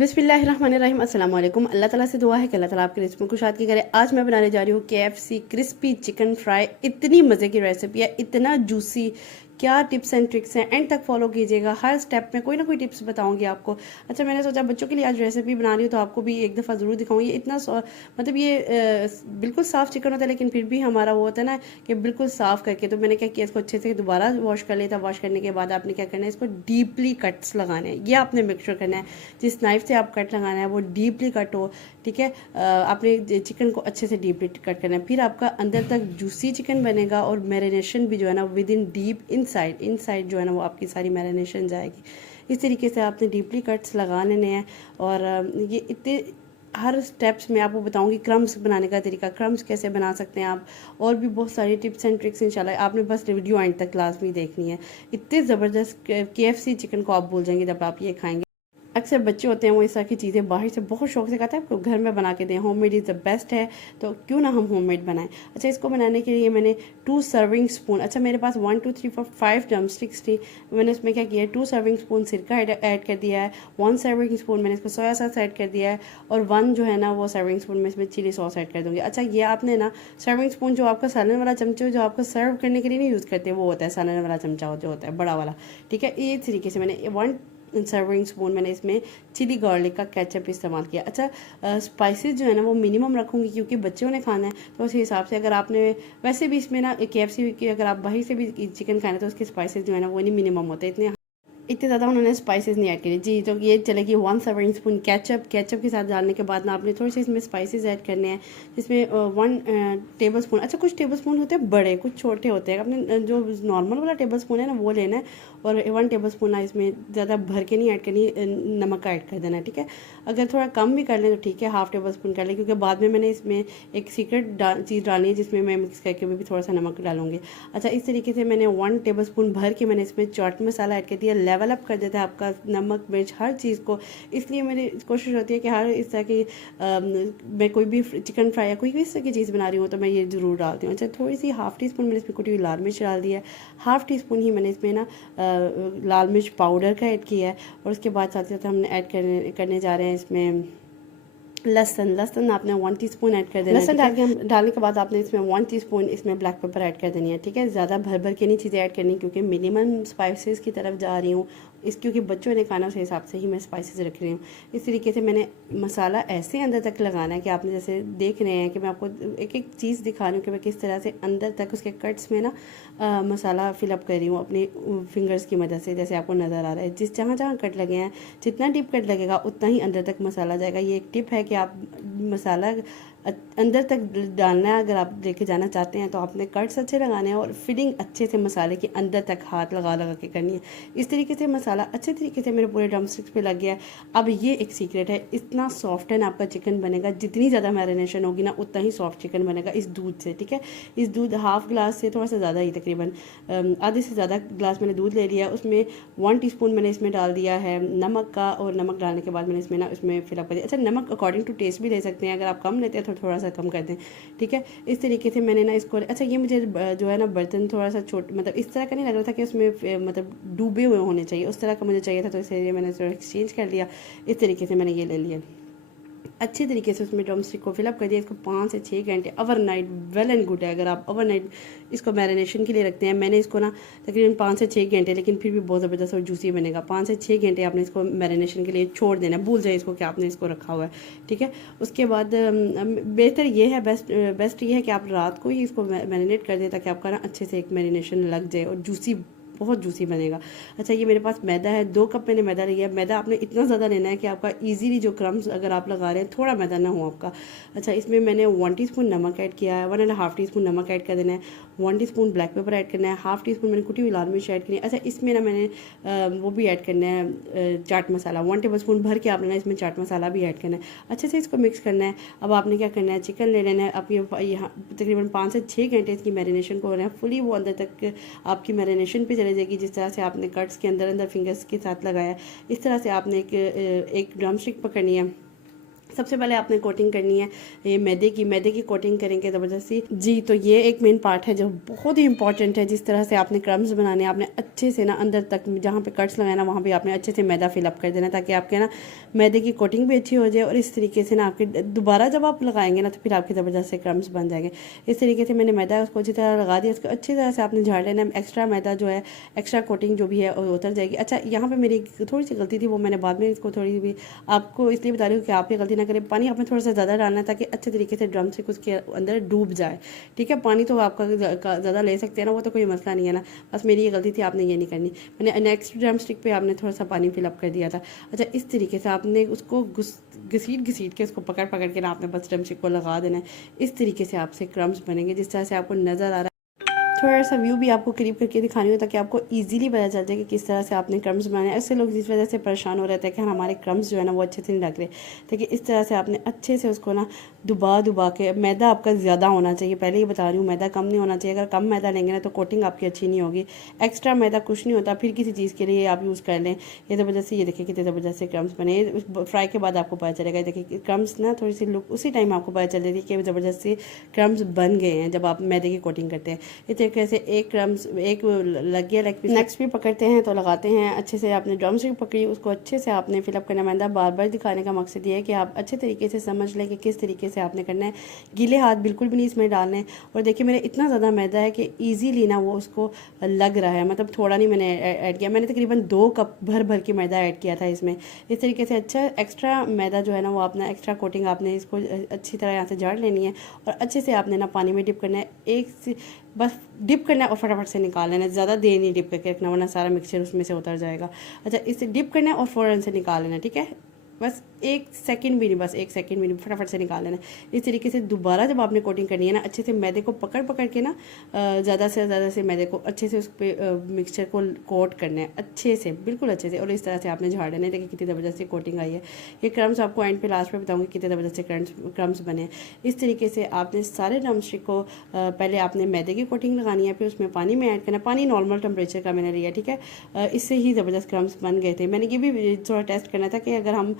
बिस्मिल्लाहिर्रहमानिर्रहीम अस्सलाम वालेकुम। अल्लाह ताला से दुआ है कि अल्लाह ताला आपके रिज़्क़ में कुशादगी करे। आज मैं बनाने जा रही हूँ KFC क्रिस्पी चिकन फ्राई। इतनी मज़े की रेसिपी है, इतना जूसी। क्या टिप्स एंड ट्रिक्स हैं, एंड तक फॉलो कीजिएगा। हर स्टेप में कोई ना कोई टिप्स बताऊंगी आपको। अच्छा, मैंने सोचा बच्चों के लिए आज रेसिपी बना रही हूँ तो आपको भी एक दफ़ा ज़रूर दिखाऊंगी। इतना मतलब ये बिल्कुल साफ़ चिकन होता है, लेकिन फिर भी हमारा वो होता है ना कि बिल्कुल साफ़ करके, तो मैंने क्या किया, इसको अच्छे से दोबारा वॉश कर लिया था। वॉश करने के बाद आपने क्या करना है, इसको डीपली कट्स लगाने हैं। ये आपने मेक श्योर करना है जिस नाइफ से आप कट लगाना है वो डीपली कट हो। ठीक है, आपने चिकन को अच्छे से डीपली कट करना है, फिर आपका अंदर तक जूसी चिकन बनेगा और मैरिनेशन भी जो है ना विद इन डीप इनसाइड जो है ना वो आपकी सारी मैरिनेशन जाएगी। इस तरीके से आपने डीपली कट्स लगा लेने हैं। और ये इतने हर स्टेप्स में आपको बताऊंगी क्रम्स बनाने का तरीका, क्रम्स कैसे बना सकते हैं आप, और भी बहुत सारी टिप्स एंड ट्रिक्स इंशाल्लाह आपने बस वीडियो एंड तक लाजमी देखनी है। इतने ज़बरदस्त KFC चिकन को आप भूल जाएंगे जब आप ये खाएंगे। अक्सर बच्चे होते हैं वो इस तरह की चीज़ें बाहर से बहुत शौक से खाते हैं, आपको घर में बना के दें। होममेड इज़ द बेस्ट है, तो क्यों ना हम होममेड बनाएं। अच्छा, इसको बनाने के लिए मैंने 2 सर्विंग स्पून, अच्छा मेरे पास 1 2 3 4 5 ड्रम स्टिक्स थी। मैंने इसमें क्या किया है, 2 सर्विंग स्पून सिरका ऐड कर दिया है। 1 सर्विंग स्पून मैंने इसको सोया सॉस ऐड कर दिया है, और 1 जो है ना वो सर्विंग स्पून में इसमें चिली सॉस ऐड कर दूँगी। अच्छा, ये आपने ना सर्विंग स्पून जो आपका सालन वाला चमचा जो आपको सर्व करने के लिए नहीं यूज़ करते, वो होता है सालन वाला चमचा जो होता है बड़ा वाला। ठीक है, इस तरीके से मैंने 1 सर्विंग स्पून मैंने इसमें चिली गार्लिक का केचप इस्तेमाल किया। अच्छा, स्पाइसेस जो है ना वो मिनिमम रखूँगी क्योंकि बच्चों ने खाना है, तो उस हिसाब से अगर आपने वैसे भी इसमें ना KFC की अगर आप बाहर से भी चिकन खाना है तो उसके स्पाइसेस जो है ना वो नहीं मिनिमम होते, इतने ज़्यादा उन्होंने स्पाइसेस नहीं ऐड करे जी। तो ये चलेगी 1 सर्विंग स्पून केचप के साथ डालने के बाद ना आपने थोड़े से इसमें स्पाइसेस ऐड करने हैं, जिसमें 1 टेबल स्पून, अच्छा कुछ टेबल स्पून होते हैं बड़े, कुछ छोटे होते हैं, आपने जो नॉर्मल वाला टेबल स्पून है ना वो लेना है। और 1 टेबल स्पून ना इसमें ज़्यादा भर के नहीं ऐड करनी, नमक का ऐड कर देना है। ठीक है, अगर थोड़ा कम भी कर लें तो ठीक है, हाफ टेबल स्पून कर लें, क्योंकि बाद में मैंने इसमें एक सीक्रेट चीज़ डालनी है जिसमें मैं मिक्स करके भी थोड़ा सा नमक डालूंगी। अच्छा, इस तरीके से मैंने 1 टेबल स्पून भर के मैंने इसमें चाट मसाला ऐड कर दिया। लेवल अप कर देता है आपका नमक मिर्च हर चीज़ को, इसलिए मेरी कोशिश होती है कि हर इस तरह की मैं कोई भी चिकन फ्राई या कोई भी इस तरह की चीज़ बना रही हूँ तो मैं ये ज़रूर डालती हूँ। अच्छा, थोड़ी सी हाफ़ टी स्पून मैंने इसमें कुटी हुई लाल मिर्च डाल दिया है। हाफ़ टी स्पून ही मैंने इसमें ना लाल मिर्च पाउडर का ऐड किया है। और उसके बाद साथ ही साथ हमने ऐड करने जा रहे हैं इसमें लहसुन आपने 1 टीस्पून ऐड कर देना है। लहसुन डालने के बाद आपने इसमें 1 टीस्पून इसमें ब्लैक पेपर ऐड कर देनी है। ठीक है, ज़्यादा भर के नहीं चीज़ें ऐड करनी, क्योंकि मिनिमम स्पाइसेस की तरफ जा रही हूँ क्योंकि बच्चों ने खाना, उस हिसाब से ही मैं स्पाइसेस रख रही हूँ। इस तरीके से मैंने मसाला ऐसे अंदर तक लगाना है कि आपने जैसे देख रहे हैं कि मैं आपको एक एक चीज़ दिखा रही हूँ कि मैं किस तरह से अंदर तक उसके कट्स में ना मसाला फिलअप कर रही हूँ अपनी फिंगर्स की मदद से, जैसे आपको नज़र आ रहा है। जहाँ जहाँ कट लगे हैं, जितना डीप कट लगेगा उतना ही अंदर तक मसाला जाएगा। ये एक टिप है कि आप मसाला अंदर तक डालना है। अगर आप लेके जाना चाहते हैं तो आपने कट्स अच्छे लगाने हैं और फिलिंग अच्छे से मसाले के अंदर तक हाथ लगा के करनी है। इस तरीके से मसाला अच्छे तरीके से मेरे पूरे ड्रम स्टिक्स पे लग गया है। अब ये एक सीक्रेट है, इतना सॉफ्ट एंड आपका चिकन बनेगा, जितनी ज़्यादा मैरिनेशन होगी ना उतना ही सॉफ्ट चिकन बनेगा इस दूध से। ठीक है, इस दूध हाफ ग्लास से थोड़ा सा ज़्यादा ही, तकरीबन आधे से ज़्यादा ग्लास मैंने दूध ले लिया। उसमें 1 टीस्पून मैंने इसमें डाल दिया है नमक का, और नमक डालने के बाद मैंने इसमें ना उसमें फिलअप कर दिया। अच्छा, नमक अकॉर्डिंग टू टेस्ट भी ले सकते हैं, अगर आप कम लेते हैं तो थोड़ा सा कम कर दें। ठीक है, इस तरीके से मैंने ना इसको, अच्छा ये मुझे जो है ना बर्तन थोड़ा सा छोटा, मतलब इस तरह का नहीं लग रहा था कि उसमें मतलब डूबे हुए होने चाहिए, उस तरह का मुझे चाहिए था, तो इसलिए मैंने थोड़ा एक्सचेंज कर लिया। इस तरीके से मैंने ये ले लिया, अच्छे तरीके से उसमें ड्रम स्टिक को फिलअप कर दिया। इसको 5 से 6 घंटे ओवरनाइट, वेल एंड गुड है अगर आप ओवरनाइट इसको मैरिनेशन के लिए रखते हैं। मैंने इसको ना तकरीबन 5 से 6 घंटे, लेकिन फिर भी बहुत ज़बरदस्त और जूसी बनेगा। 5 से 6 घंटे आपने इसको मैरिनेशन के लिए छोड़ देना, भूल जाए इसको कि आपने इसको रखा हुआ है। ठीक है, उसके बाद बेहतर ये है, बेस्ट ये है कि आप रात को ही इसको मैरिनेट कर दें, ताकि आपका ना अच्छे से एक मैरिनेशन लग जाए और जूसी, बहुत जूसी बनेगा। अच्छा, ये मेरे पास मैदा है, 2 कप मैंने मैदा लिया है। मैदा आपने इतना ज़्यादा लेना है कि आपका इजीली जो क्रम्स अगर आप लगा रहे हैं थोड़ा मैदा ना हो आपका। अच्छा, इसमें मैंने 1 टीस्पून नमक ऐड किया है, 1.5 टीस्पून नमक ऐड कर देना है। 1 टीस्पून ब्लैक पेपर ऐड करना है, हाफ टीस्पून मैंने कुटी हुई लाल मिर्च ऐड करनी है। अच्छा, इसमें ना मैंने वो भी ऐड करना है चाट मसाला, 1 टेबल स्पून भर के आपने ना इसमें चाट मसाला भी ऐड करना है। अच्छे से इसको मिक्स करना है। अब आपने क्या करना है, चिकन ले लेना है। अब ये यहाँ तकरीबन 5 से 6 घंटे इसकी मैरिनेशन को हो रहा है, फुली वो अंदर तक आपकी मैरिनेशन पे चले जाएगी, जिस तरह से आपने कट्स के अंदर फिंगर्स के साथ लगाया। इस तरह से आपने एक ड्रम स्टिक पकड़नी है, सबसे पहले आपने कोटिंग करनी है ये मैदे की कोटिंग करेंगे ज़बरदस्ती जी। तो ये एक मेन पार्ट है जो बहुत ही इंपॉर्टेंट है। जिस तरह से आपने क्रम्स बनाने हैं, आपने अच्छे से ना अंदर तक जहाँ पे कट्स लगाना वहाँ पे आपने अच्छे से मैदा फिलअप कर देना, ताकि आपके ना मैदे की कोटिंग भी अच्छी हो जाए। और इस तरीके से ना आपके दोबारा जब आप लगाएंगे ना तो फिर आपके ज़बरदस्त से क्रम्स बन जाएंगे। इस तरीके से मैंने मैदा उसको अच्छी तरह लगा दिया। उसको अच्छी तरह से आपने झाड़ लेना। एक्स्ट्रा मैदा जो है, एक्स्ट्रा कोटिंग जो भी है उतर जाएगी। अच्छा, यहाँ पर मेरी थोड़ी सी गलती थी, वो मैंने बाद में इसको थोड़ी भी आपको इसलिए बता रही हूँ कि आप ये गलती ना करें। पानी आपने थोड़ा सा ज़्यादा डालना है ताकि अच्छे तरीके से ड्रम स्टिक उसके अंदर डूब जाए। ठीक है, पानी तो आपका ज़्यादा ले सकते हैं ना, वो तो कोई मसला नहीं है ना। बस मेरी ये गलती थी, आपने ये नहीं करनी। मैंने नेक्स्ट ड्रम स्टिक पे आपने थोड़ा सा पानी फिलअप कर दिया था। अच्छा, इस तरीके से आपने उसको घसीट के उसको पकड़ के ना आपने बस ड्रम स्टिक को लगा देना है। इस तरीके से आपसे क्रम्स बनेंगे जिस तरह से आपको नज़र आ रहा है। थोड़ा सा व्यू भी आपको करीब करके दिखानी हो ताकि आपको इजीली पता चल जाए कि किस तरह से आपने क्रम्स बनाए हैं। ऐसे लोग जिस वजह से परेशान हो रहे थे कि हमारे क्रम्स जो है ना वो अच्छे से नहीं लग रहे। देखिए, इस तरह से आपने अच्छे से उसको ना दुबा के, मैदा आपका ज़्यादा होना चाहिए, पहले ही बता रही हूँ, मैदा कम नहीं होना चाहिए। अगर कम मैदा लेंगे ना तो कोटिंग आपकी अच्छी नहीं होगी। एक्स्ट्रा मैदा कुछ नहीं होता, फिर किसी चीज़ के लिए आप यूज़ कर लें। ये ज़बरदस्ती, ये देखिए कितने ज़बरदस्त से क्रम्स बने। फ्राई के बाद आपको पता चलेगा। देखिए क्रम्स ना थोड़ी सी लुक उसी टाइम आपको पता चल जाती है कि ज़बरदस्ती क्रम्स बन गए हैं जब आप मैदे की कोटिंग करते हैं। इस तरीके से एक एक लग गया लेग पीस, नेक्स्ट भी पकड़ते हैं तो लगाते हैं अच्छे से। आपने ड्रम स्टिक पकड़ी, उसको अच्छे से आपने फिलअप करना। मैदा बार बार दिखाने का मकसद ये है कि आप अच्छे तरीके से समझ लें कि किस तरीके से आपने करना है। गीले हाथ बिल्कुल भी नहीं इसमें डालने। और देखिए मेरे इतना ज़्यादा मैदा है कि ईजीली ना वो उसको लग रहा है, मतलब थोड़ा नहीं मैंने ऐड किया। मैंने तकरीबन 2 कप भर के मैदा ऐड किया था इसमें। इस तरीके से अच्छा एक्स्ट्रा मैदा जो है ना वो अपना एक्स्ट्रा कोटिंग आपने इसको अच्छी तरह यहाँ से झाड़ लेनी है। और अच्छे से आपने ना पानी में डिप करना है। बस डिप करना है और फटाफट से निकाल लेना है। ज़्यादा देर नहीं डिप करके रखना वरना सारा मिक्सचर उसमें से उतर जाएगा। अच्छा, इसे डिप करना है और फ़ौरन से निकाल लेना है। ठीक है, बस 1 सेकंड भी नहीं, बस 1 सेकंड भी नहीं, फटाफट से निकाल लेना। इस तरीके से दोबारा जब आपने कोटिंग करनी है ना, अच्छे से मैदे को पकड़ के ना ज़्यादा से मैदे को अच्छे से उस पर मिक्सचर को कोट करना है अच्छे से, बिल्कुल अच्छे से। और इस तरह से आपने झाड़ लेना है। देखिए कितनी ज़बरदस्ती कोटिंग आई है। ये क्रम्स आपको एंड पे लास्ट पे बताऊँगी कितने ज़बरदस्त क्रम्स बने। इस तरीके से आपने सारे ड्रम स्टिक को पहले आपने मैदे की कोटिंग लगानी है, फिर उसमें पानी में ऐड करना। पानी नॉर्मल टेम्परेचर का मैंने लिया। ठीक है, इससे ही ज़बरदस्त क्रम्स बन गए थे। मैंने ये भी थोड़ा टेस्ट करना था कि अगर हम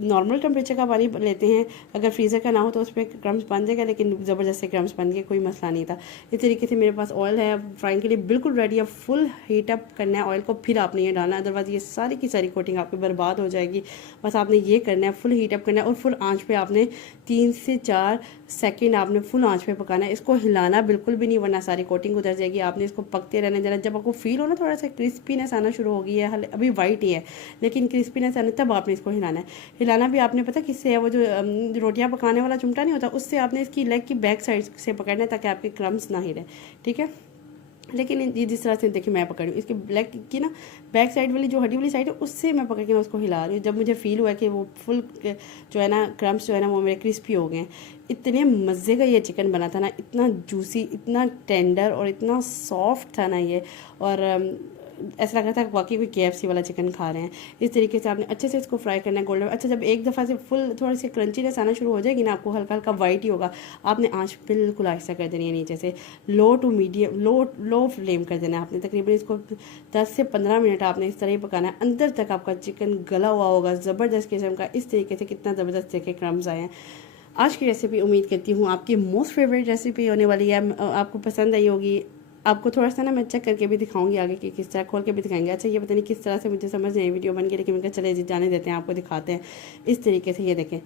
नॉर्मल टेम्परेचर का पानी लेते हैं, अगर फ्रीज़र का ना हो तो उस पर क्रम्स बन जाएगा, लेकिन ज़बरदस्त से क्रम्स बन गए, कोई मसला नहीं था। इस तरीके से मेरे पास ऑयल है फ्राइंग के लिए बिल्कुल रेडी है। फुल हीट अप करना है ऑयल को, फिर आपने ये डालना है, अदरवाइज़ ये सारी की सारी कोटिंग आपकी बर्बाद हो जाएगी। बस आपने ये करना है, फुल हीट अप करना है और फुल आँच पर आपने 3 से 4 सेकंड आपने फुल आंच पे पकाना है। इसको हिलाना बिल्कुल भी नहीं वरना सारी कोटिंग उतर जाएगी। आपने इसको पकते रहने देना। जब आपको फील हो ना थोड़ा सा क्रिस्पीनेस आना शुरू हो गई है, अभी वाइट ही है लेकिन क्रिस्पीनेस आने, तब आपने इसको हिलाना है। हिलाना भी आपने पता किससे है, वो जो रोटियां पकाने वाला चिमटा नहीं होता, उससे आपने इसकी लेग की बैक साइड से पकड़ना है ताकि आपके क्रम्स ना हिले। ठीक है, लेकिन ये जिस तरह से देखिए मैं पकड़ी हूँ, इसकी ब्लैक की ना बैक साइड वाली जो हड्डी वाली साइड है उससे मैं पकड़ के मैं उसको हिला रही हूँ। जब मुझे फील हुआ कि वो फुल जो है ना क्रम्स जो है ना वो मेरे क्रिस्पी हो गए। इतने मज़े का ये चिकन बना था ना, इतना जूसी, इतना टेंडर और इतना सॉफ्ट था ना ये। और ऐसा लग रहा था वाकई कोई KFC वाला चिकन खा रहे हैं। इस तरीके से आपने अच्छे से इसको फ्राई करना है गोल्डन। अच्छा, जब एक दफ़ा से फुल थोड़ी सी क्रंचीनेस आना शुरू हो जाएगी ना, आपको हल्का हल्का वाइट ही होगा, आपने आँच बिल्कुल आहिस्ता कर देनी है नीचे से। लो टू मीडियम, लो फ्लेम कर देना है आपने। तकरीबन इसको 10 से 15 मिनट आपने इस तरह ही पकाना है। अंदर तक आपका चिकन गला हुआ होगा ज़बरदस्त किस्म का। इस तरीके से कितना ज़बरदस्त देखे क्रम्स आए हैं। आज की रेसिपी उम्मीद करती हूँ आपकी मोस्ट फेवरेट रेसिपी होने वाली है, आपको पसंद आई होगी। आपको थोड़ा सा ना मैं चेक करके भी दिखाऊंगी आगे कि किस तरह खोल के भी दिखाएंगे। अच्छा, ये पता नहीं किस तरह से मुझे समझ नहीं आई वीडियो बन गई, लेकिन मैं चले जाने देते हैं, आपको दिखाते हैं। इस तरीके से ये देखें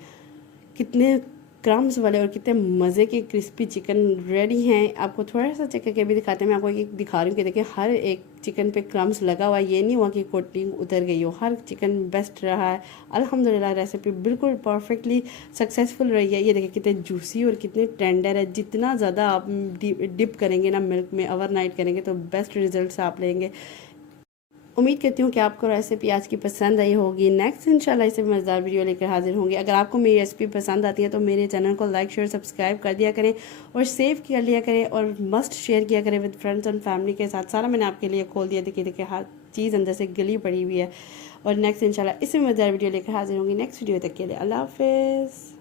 कितने क्रम्स वाले और कितने मज़े के क्रिस्पी चिकन रेडी हैं। आपको थोड़ा सा चेक करके भी दिखाते हैं। मैं आपको एक दिखा रही हूँ कि देखिए हर एक चिकन पे क्रम्स लगा हुआ है, ये नहीं हुआ कि कोटिंग उतर गई हो। हर चिकन बेस्ट रहा है अल्हम्दुलिल्लाह। रेसिपी बिल्कुल परफेक्टली सक्सेसफुल रही है। ये देखिए कितने जूसी और कितने टेंडर है। जितना ज़्यादा आप डिप करेंगे ना मिल्क में, ओवरनाइट करेंगे, तो बेस्ट रिजल्ट्स आप लेंगे। उम्मीद करती हूँ कि आपको रेसिपी आज की पसंद आई होगी। नेक्स्ट इंशाल्लाह इससे मज़ेदार वीडियो लेकर हाजिर होंगे। अगर आपको मेरी रेसिपी पसंद आती है तो मेरे चैनल को लाइक शेयर सब्सक्राइब कर दिया करें और सेव कर लिया करें और मस्ट शेयर किया करें विद फ्रेंड्स एंड फैमिली के साथ। सारा मैंने आपके लिए खोल दिया। देखिए हर चीज़ अंदर से गली पड़ी हुई है। और नेक्स्ट इंशाल्लाह इससे मज़ेदार वीडियो लेकर हाजिर होंगी। नेक्स्ट वीडियो तक के लिए अल्लाह हाफिज़।